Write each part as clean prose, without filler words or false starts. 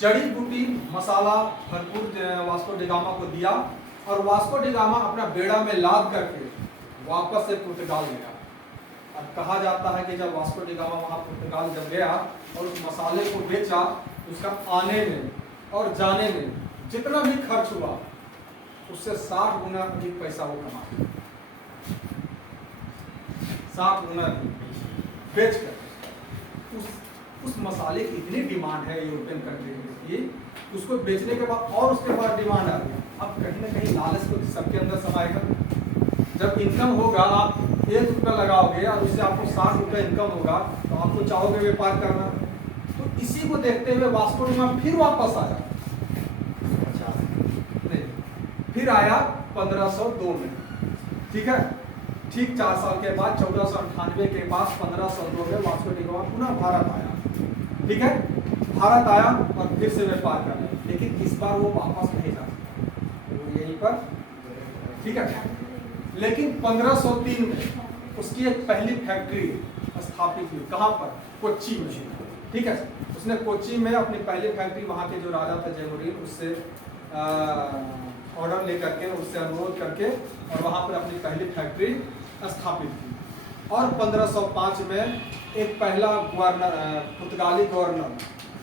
जड़ी बूटी मसाला भरपूर वास्को डी गामा को दिया और वास्को डी गामा अपना बेड़ा में लाद करके वापस से पुर्तगाल गया। अब कहा जाता है कि जब वास्को डी गामा वहाँ पुर्तगाल जब गया और उस मसाले को बेचा, उसका आने में और जाने में जितना भी खर्च हुआ उससे 60 गुना अधिक पैसा वो कमा, 60 गुना बेच कर। उस मसाले की इतनी डिमांड है यूरोपियन कंट्री की, उसको बेचने के बाद और उसके बाद डिमांड आ गई। अब कहीं ना कहीं लालच तो सबके अंदर समाएगा। जब इनकम होगा, आप 1 रुपया लगाओगे और उससे आपको 60 रुपया इनकम होगा तो आपको चाहोगे व्यापार करना। तो इसी को देखते हुए वास्को डी गामा फिर वापस आया, फिर आया 1502 में, ठीक है। ठीक 4 साल के बाद 1498 के पास 1502 में वास्को डी गामा पुनः भारत आया, ठीक है। भारत आया और फिर से व्यापार करने, लेकिन इस बार वो वापस नहीं जा सकता, वो यहीं पर, ठीक है। लेकिन 1503 में उसकी एक पहली फैक्ट्री स्थापित हुई। कहाँ पर? कोच्चि में, ठीक है। उसने कोच्चि में अपनी पहली फैक्ट्री, वहाँ के जो राजा थे जयमुरीन, उससे ऑर्डर लेकर के, उससे अनुरोध करके और वहाँ पर अपनी पहली फैक्ट्री स्थापित की। और 1505 में एक पहला गवर्नर, पुर्तगाली गवर्नर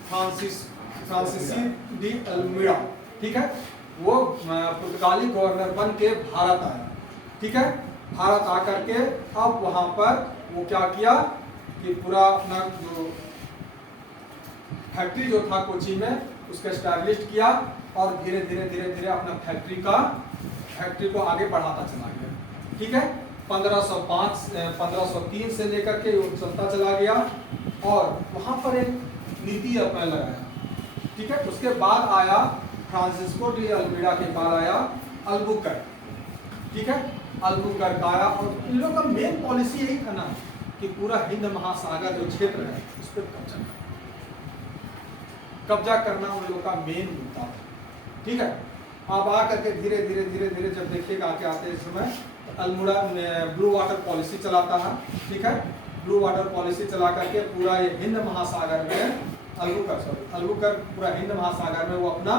फ्रांसीसी डी अल्मीड़ा, ठीक है, वो पुर्तगाली गवर्नर बन के भारत आया, ठीक है। भारत आकर के अब वहाँ पर वो क्या किया कि पूरा अपना जो फैक्ट्री जो था कोच्चि में उसको एस्टैब्लिश किया और धीरे धीरे अपना फैक्ट्री को आगे बढ़ाता चला गया, ठीक है। 1503 से लेकर के चलता चला गया और वहाँ पर एक नीति अपना लगाया, ठीक है। उसके बाद आया फ्रांसिस्को डी अल्मीड़ा के बाद आया अल्बुकर्क, ठीक है। अल्बुकर्क आया और इन लोगों का मेन पॉलिसी यही था ना कि पूरा हिंद महासागर जो क्षेत्र है उस पर कब्जा करना उन लोगों का मेन मुद्दा था, ठीक है। अब आ करके धीरे धीरे जब देखिएगा आगे आते इस समय अल्मोड़ा ब्लू वाटर पॉलिसी चलाता है, ठीक है। ब्लू वाटर पॉलिसी चला करके पूरा ये हिंद महासागर में अल्बुकर्क पूरा हिंद महासागर में वो अपना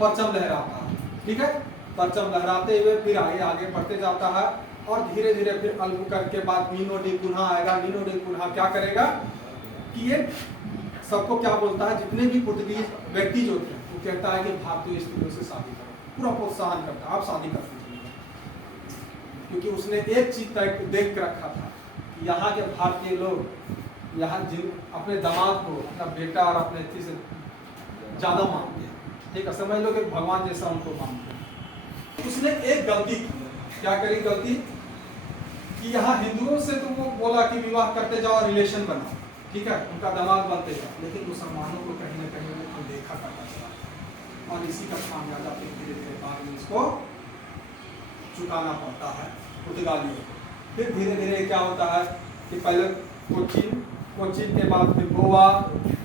परचम लहराता है, ठीक है। परचम लहराते हुए फिर आगे बढ़ते जाता है और धीरे धीरे फिर अल्बुकर्क के बाद मीनो डी कुन्हा आएगा। मीनो डी कुन्हा क्या करेगा कि ये सबको क्या बोलता है, जितने भी पुर्तगीज व्यक्ति जो थे वो कहता है कि भारतीय स्त्रियों से शादी करो, पूरा प्रोत्साहन करता है, आप शादी कर दीजिए। क्योंकि उसने एक चीज देख के रखा था कि यहाँ के भारतीय लोग यहाँ अपने दामाद को अपना बेटा और अपने अथी से ज्यादा मानते हैं, ठीक है। समझ लो कि भगवान जैसा उनको मानते हैं। उसने एक गलती की, क्या करी गलती कि यहाँ हिंदुओं से तो वो बोला कि विवाह करते जाओ, रिलेशन बनाओ, ठीक है, उनका दामाद बनते जाओ, लेकिन मुसलमानों को कहीं ना कहीं वो अनदेखा करता चला और इसी का खामियाजा फिर धीरे धीरे बाद में इसको चुकाना पड़ता है पुर्तगालियों को। फिर धीरे धीरे क्या होता है कि पहले कोच्चिन के बाद फिर गोवा,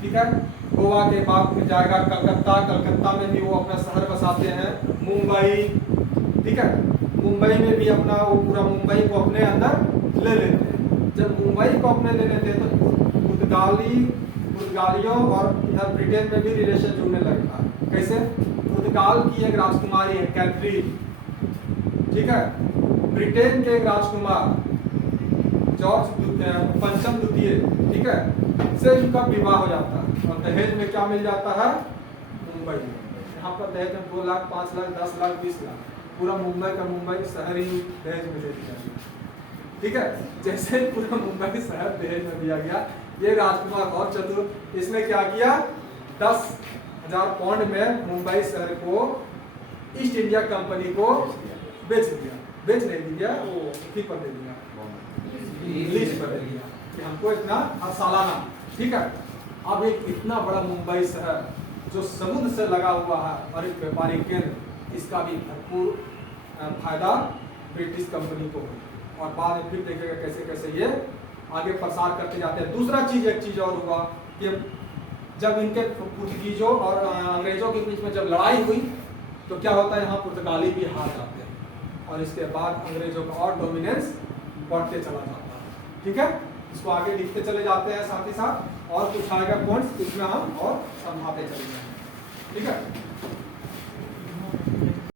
ठीक है। गोवा के बाद फिर जाएगा कलकत्ता में भी वो अपना शहर बसाते हैं, मुंबई, ठीक है। मुंबई में भी अपना वो पूरा मुंबई को अपने अंदर ले लेते हैं। जब मुंबई को अपने ले लेते हैं तो पुर्तगालियों और इधर ब्रिटेन में भी रिलेशन जुड़ने लगता है। कैसे? पुर्तगाल की एक राजकुमारी है कैथरीन, ठीक है। ब्रिटेन के एक राजकुमार जॉर्ज पंचम द्वितीय, ठीक है, से इनका विवाह हो जाता है और दहेज में क्या मिल जाता है? मुंबई में। यहाँ पर दहेज में 2 लाख, 5 लाख, 10 लाख, 20 लाख, पूरा मुंबई का मुंबई शहर ही दहेज में दे दिया गया, ठीक है। जैसे पूरा मुंबई शहर दहेज में दिया गया, ये राजकुमार बहुत चतुर, इसने क्या किया 10,000 पाउंड में मुंबई शहर को ईस्ट इंडिया कंपनी को बेच दिया। बेच नहीं दिया, वो इसी पर दे दिया, लीज पर दे दिया कि हमको इतना अब सालाना, ठीक है। अब एक इतना बड़ा मुंबई शहर जो समुद्र से लगा हुआ है और एक व्यापारिक केंद्र, इसका भी भरपूर फायदा ब्रिटिश कंपनी को हुआ और बाद में फिर देखेगा कैसे कैसे ये आगे प्रसार करते जाते हैं। दूसरा चीज, एक चीज और हुआ कि जब इनके पुर्तगीजों और अंग्रेजों के बीच में जब लड़ाई हुई तो क्या होता है, यहाँ पुर्तगाली भी हार जाते हैं और इसके बाद अंग्रेजों का और डोमिनेंस बढ़ते चला जाता है, ठीक है। इसको आगे लिखते चले जाते हैं साथ ही साथ और कुछ आएगा पॉइंट्स इसमें हम और समझाते चले जाएंगे। ठीक है।